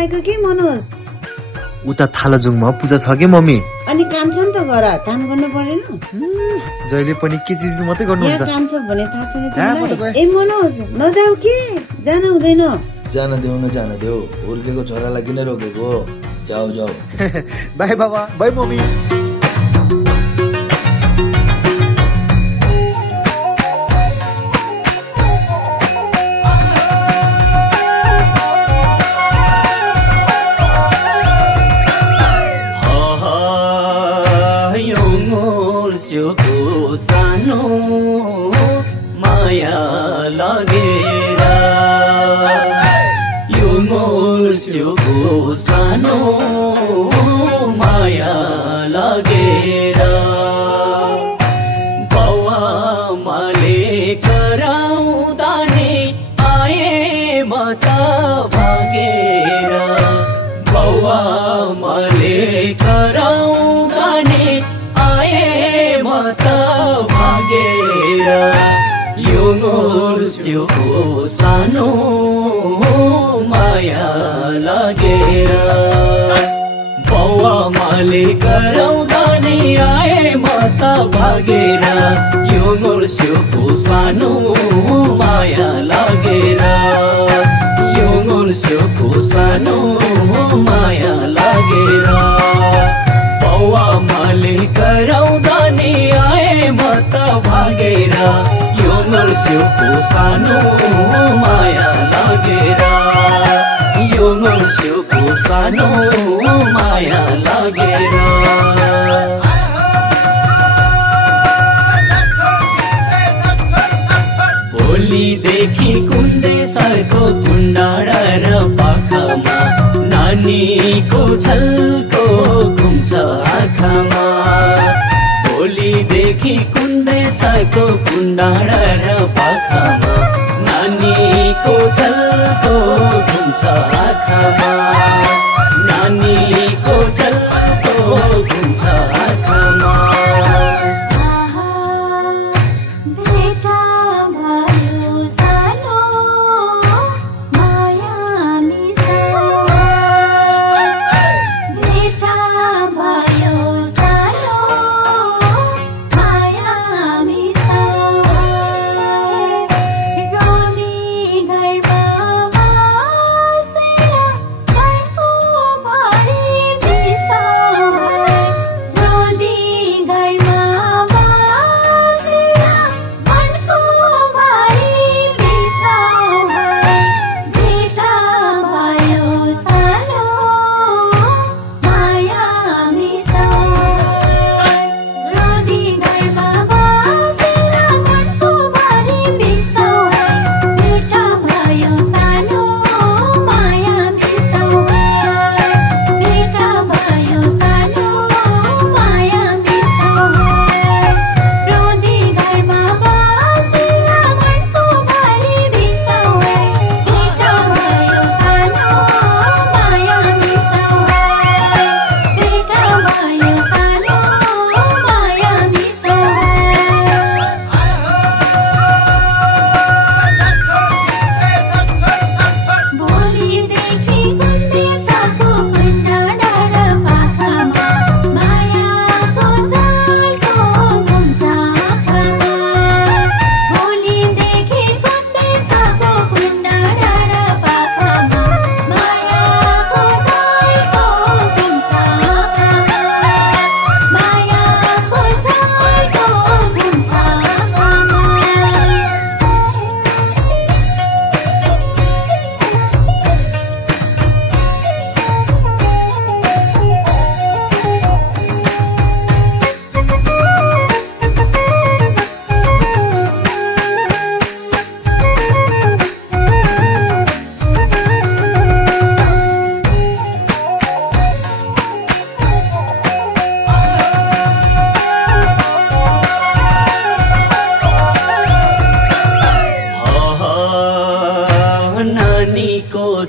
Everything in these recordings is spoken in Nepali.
आएको के मनोज? उता थालाजुङमा पूजा छ के मम्मी? अनि काम छ नि त गर, काम गर्नु परेन? जहिले पनि के चिज मात्रै गर्नुहुन्छ? काम छ भने थाहा छैन तिमीलाई? ए मनोज नजाऊ के? जान हुँदैन। जान देऊ हुर्केको छोरालाई किन रोकेको? जाऊ बाई बाबा, बाई मम्मी। सानो माया लागेर यो मोर्स्योको सानो माया लागेर बाउआमाले कराउँदा नि आए म त भागेर बाउआमाले कराउँदा नि आए म त भागेर यो मोर्स्योको सानो माया लागेर बाउआमाले कराउँदा नि आए म त भागेर यो मोर्स्योको सानो माया लागेर यो मोर्स्योको सानो माया लागेर बाउआमाले कराउँदा नि आए म त भागेर यो मोर्स्योको सानो माया लागेर यो मोर्स्योको सानो माया लागेर भोलिदेखि कुन्देसरको कुण्डाडा र पाखामा नानीको छलको घुम्छ आँखामा भोलिदेखि कुन्देसरको कुण्डाडा र पाखामा नानीको छलको घुम्छ आँखामा नानीको छलको घुम्छ आँखामा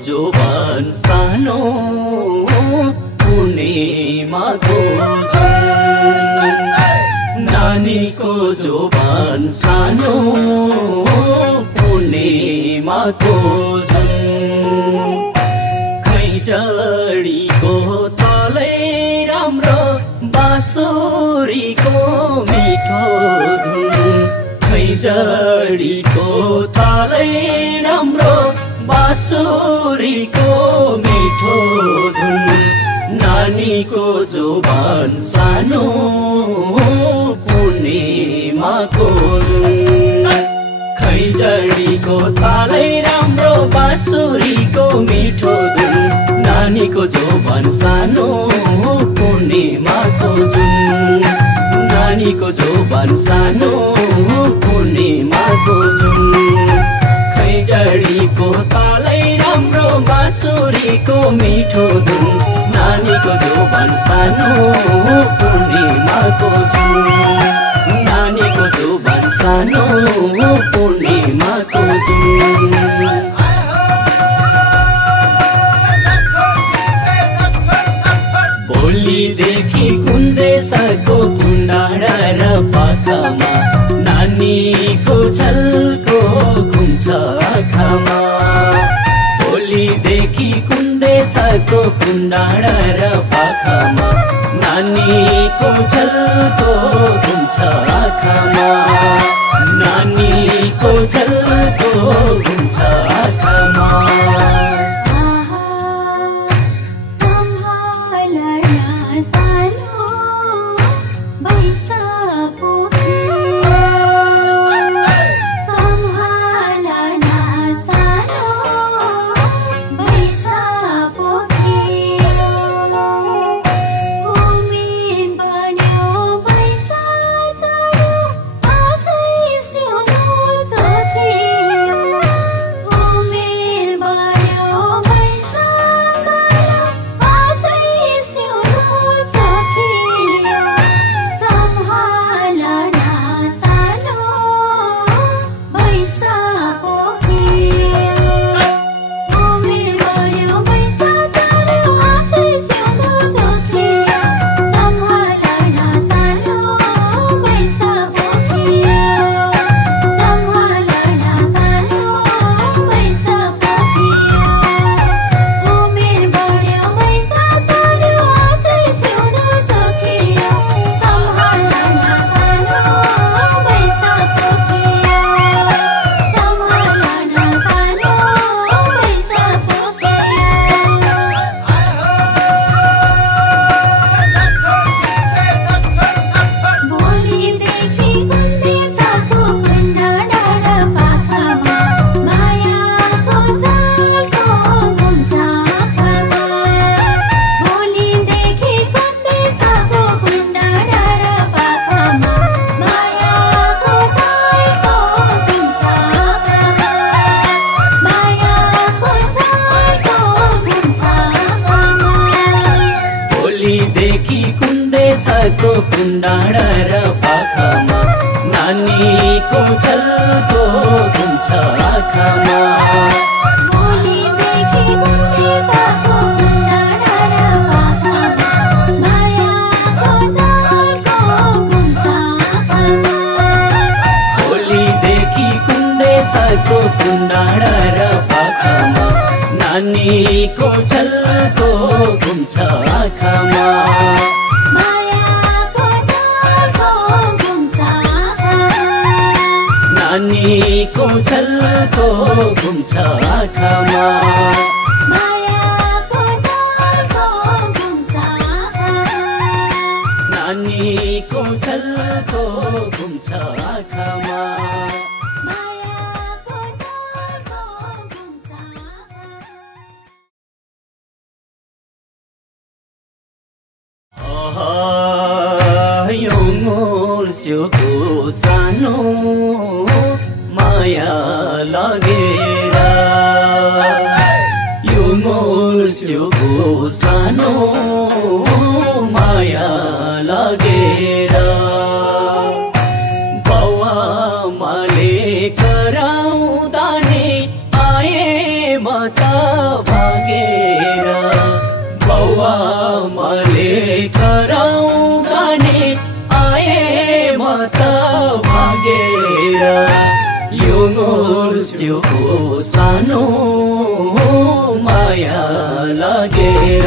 जोबान सानो पूर्णिमाको नानीको जोबान सानो पूर्णिमाको खै खैजडीको तलै राम्रो बाँसुरीको मिठो धुन खैजडीको तलै राम्रो बाँसुरीको मिठो धुन नानीको जोबान सानो पूर्णिमाको धुन खैजडीको तालै राम्रो बाँसुरीको मिठो धुन नानीको जोबान सानो पूर्णिमाको जुन नानीको जोबान सानो पूर्णिमाको जुन खैजडीको तालै राम्रो बाँसुरीको मिठो धुन नानीको जोबान सानो पूर्णिमाको जुन नानीको जोबान सानो पूर्णिमाको जुन भोलिदेखि कुन्देशको कुण्डाडा र पाखामा नानीको झल्को घुम्छ आँखामा भोलिदेखि कुन्देशको कुण्डाडा र पाखामा नानीको झल्को घुम्छ आँखामा नानीको झल्को घुम्छ आँखामा कुन्देशको कुण्डाडा र पाखामा नानीको झल्को घुम्छ आँखामा भोलिदेखि कुन्देशको कुण्डाडा र पाखामा मायाको झल्को घुम्छ आँखामा भोलिदेखि कुन्देशको कुण्डाडा र पाखामा नानीको झल्को घुम्छ आँखामा नानीको झल्को घुम्छ आँखामा नानीको झल्को घुम्छ आँखामा यो मोर्स्योको सानो माया लागेर यो मोर्स्योको सानो माया लागेर बाउआमाले कराउँदा नि आए म त भागेर बाउआमाले कराउँदा नि आए म त भागेर यो मोर्स्योको सानो माया माया लागेर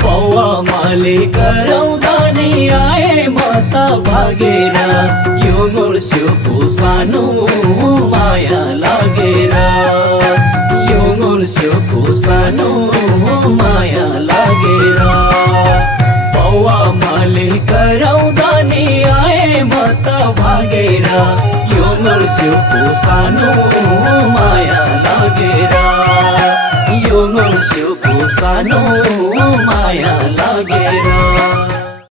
बाउ आमाले कराउँदा नि आए म त भागेर यो मुर्स्योको सानो माया लागेर यो मुर्स्योको सानो माया लागेर बाउ आमाले कराउँदा नि आए म त भागेर यो मुर्स्योको सानो माया लागेर यो मुर्स्योको सानो माया लागेर